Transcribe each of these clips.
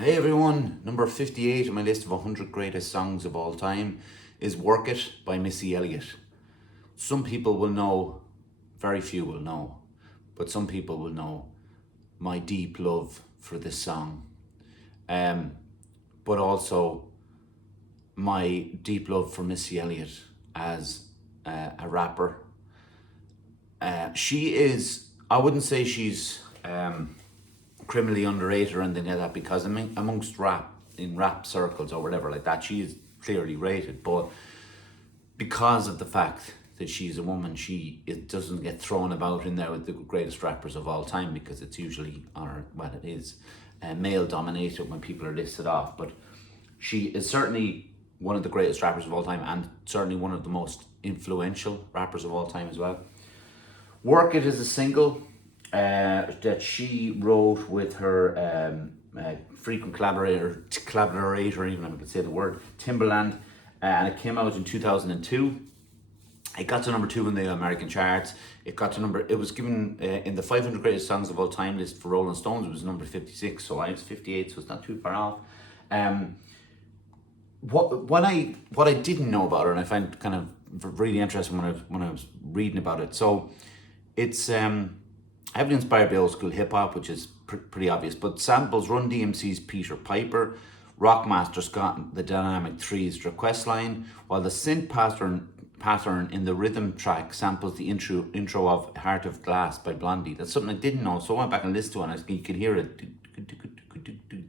Hey everyone, number 58 on my list of 100 greatest songs of all time is Work It by Missy Elliott. Some people will know, very few will know, but some people will know my deep love for this song. Um, but also my deep love for Missy Elliott as a rapper. She is, I wouldn't say she's criminally underrated or anything like that, because I mean, amongst rap circles or whatever like that, she is clearly rated. But because of the fact that she's a woman, it doesn't get thrown about in there with the greatest rappers of all time, because it's usually it is male dominated when people are listed off. But she is certainly one of the greatest rappers of all time, and certainly one of the most influential rappers of all time as well. Work It is a single that she wrote with her frequent collaborator, even if I could say the word, Timbaland, and it came out in 2002. It got to number 2 in the American charts. It was given in the 500 greatest songs of all time list for Rolling Stones. It was number 56, so I was 58, so it's not too far off. What I didn't know about her, and I find kind of really interesting when I was reading about it. So it's heavily inspired by old school hip hop, which is pretty obvious, but samples Run DMC's Peter Piper, Rockmaster Scott and the Dynamic Three's Request Line, while the synth pattern in the rhythm track samples the intro of Heart of Glass by Blondie. That's something I didn't know, so I went back and listened to it, and you could hear it,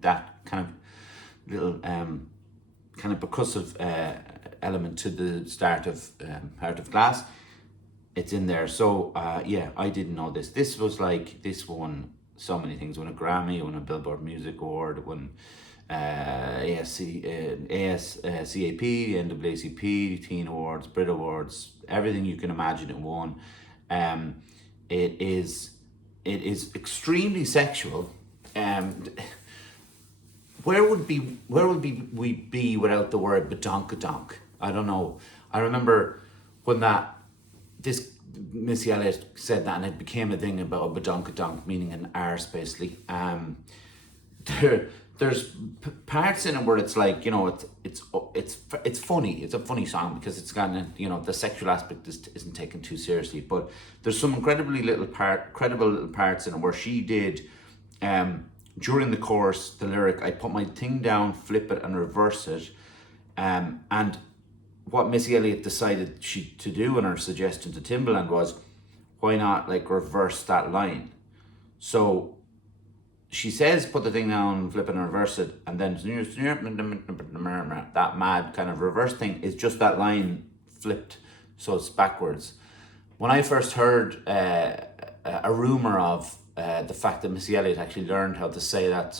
that kind of little kind of percussive element to the start of Heart of Glass. It's in there. So yeah, I didn't know this. This won so many things. Won a Grammy, won a Billboard Music Award, won ASCAP, NAACP, Teen Awards, Brit Awards, everything you can imagine it won. It is extremely sexual. Where would we be without the word badonkadonk? I don't know. I remember when this Missy Elliott said that, and it became a thing about a badonkadonk, meaning an arse, basically. There's parts in it where it's like, it's funny. It's a funny song because it's got, the sexual aspect isn't taken too seriously. But there's some credible little parts in it where she did. During the chorus, the lyric, I put my thing down, flip it and reverse it. And what Missy Elliott decided to do in her suggestion to Timbaland was, why not reverse that line? So she says, put the thing down, flip it and reverse it. And then that mad kind of reverse thing is just that line flipped. So it's backwards. When I first heard a rumor of the fact that Missy Elliott actually learned how to say that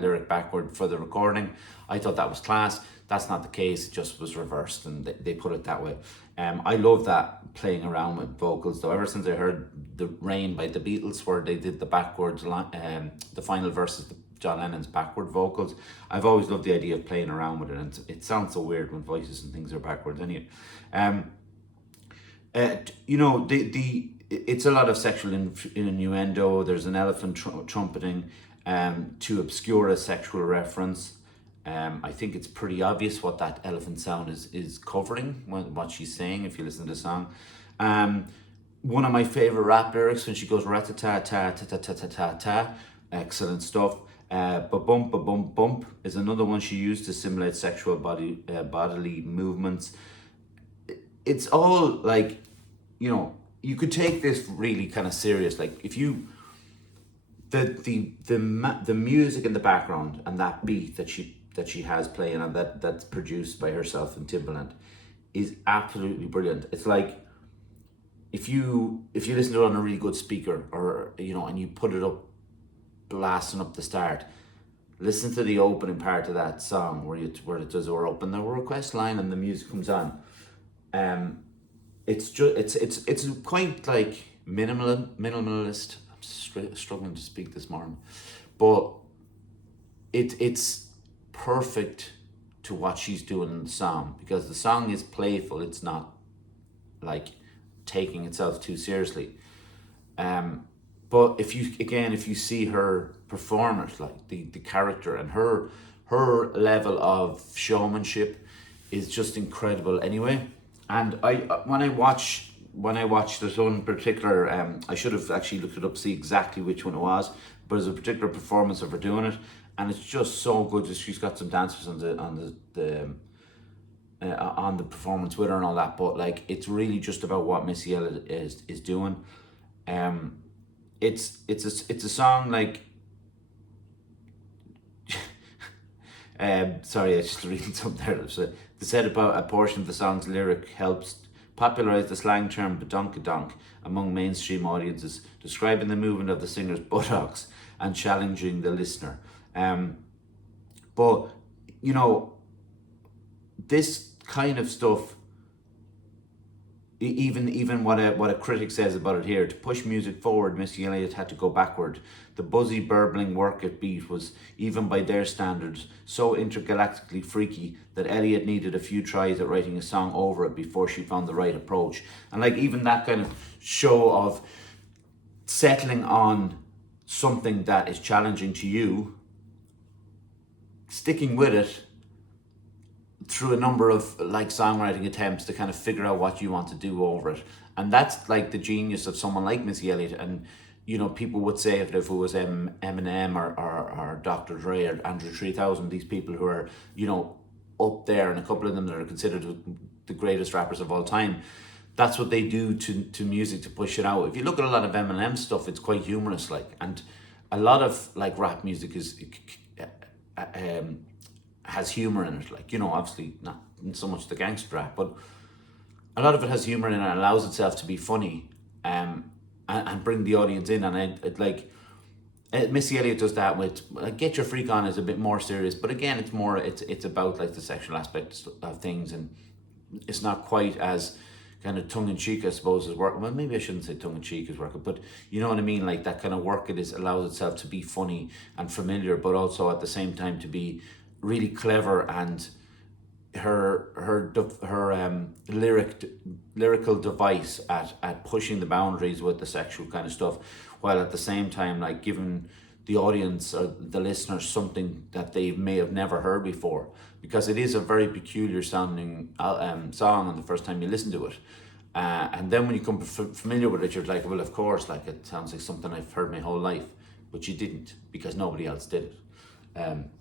lyric backward for the recording, I thought that was class. That's not the case. It just was reversed, and they put it that way. I love that playing around with vocals, though. Ever since I heard "The Rain" by the Beatles, where they did the backwards the final verses, John Lennon's backward vocals, I've always loved the idea of playing around with it, and it sounds so weird when voices and things are backwards anyway. It's a lot of sexual innuendo. There's an elephant trumpeting to obscure a sexual reference. I think it's pretty obvious what that elephant sound is covering, what she's saying, if you listen to the song. One of my favorite rap lyrics, when she goes rat-ta-ta-ta-ta-ta-ta-ta, excellent stuff. Ba-bump, ba-bump, bump is another one she used to simulate sexual bodily movements. It's all you could take this really kind of serious. If you the music in the background and that beat that she has playing, and that's produced by herself and Timbaland, is absolutely brilliant. It's like if you listen to it on a really good speaker, or and you put it up, blasting up the start, listen to the opening part of that song where it does or open the request line and the music comes on. It's quite minimalist. I'm struggling to speak this morning, but it's perfect to what she's doing in the song, because the song is playful. It's not taking itself too seriously. But if you see her perform it, like the character, and her level of showmanship is just incredible anyway. And I when I watch this one particular, I should have actually looked it up to see exactly which one it was, but there's a particular performance of her doing it, and it's just so good. She's got some dancers on the performance with her and all that, but like it's really just about what Missy Elliott is doing. Um, it's a song like. Sorry, I was just reading something there. So they said about a portion of the song's lyric helps popularize the slang term Badonkadonk among mainstream audiences, describing the movement of the singer's buttocks and challenging the listener. But you know, this kind of stuff, even what a critic says about it here, to push music forward, Missy Elliott had to go backward. The buzzy, burbling work it beat was, even by their standards, so intergalactically freaky that Elliott needed a few tries at writing a song over it before she found the right approach. And like even that kind of show of settling on something that is challenging to you, sticking with it through a number of like songwriting attempts to kind of figure out what you want to do over it. And that's like the genius of someone like Missy Elliott. And you know, people would say if it was Eminem or Dr. Dre or Andrew 3000, these people who are, you know, up there, and a couple of them that are considered the greatest rappers of all time, that's what they do to music to push it out. If you look at a lot of Eminem stuff, it's quite humorous, like, and a lot of like rap music is has humor in it, like, you know, obviously not so much the gangster rap, but a lot of it has humor in it and allows itself to be funny, and bring the audience in. And it like Missy Elliott does that with like, Get Your Freak On is a bit more serious, but again it's about like the sexual aspect of things, and it's not quite as kind of tongue-in-cheek, I suppose, as work. Well, maybe I shouldn't say tongue-in-cheek as work, but you know what I mean, like that kind of work, it is allows itself to be funny and familiar, but also at the same time to be really clever. And her lyrical device at pushing the boundaries with the sexual kind of stuff, while at the same time like giving the audience or the listeners something that they may have never heard before, because it is a very peculiar sounding song on the first time you listen to it, and then when you become familiar with it, you're like, well, of course, like it sounds like something I've heard my whole life, but you didn't, because nobody else did it.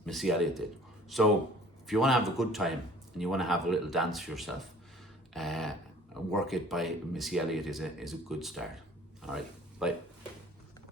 Missy Elliott did. So if you want to have a good time and you want to have a little dance for yourself, Work It by Missy Elliott is a good start. All right, bye.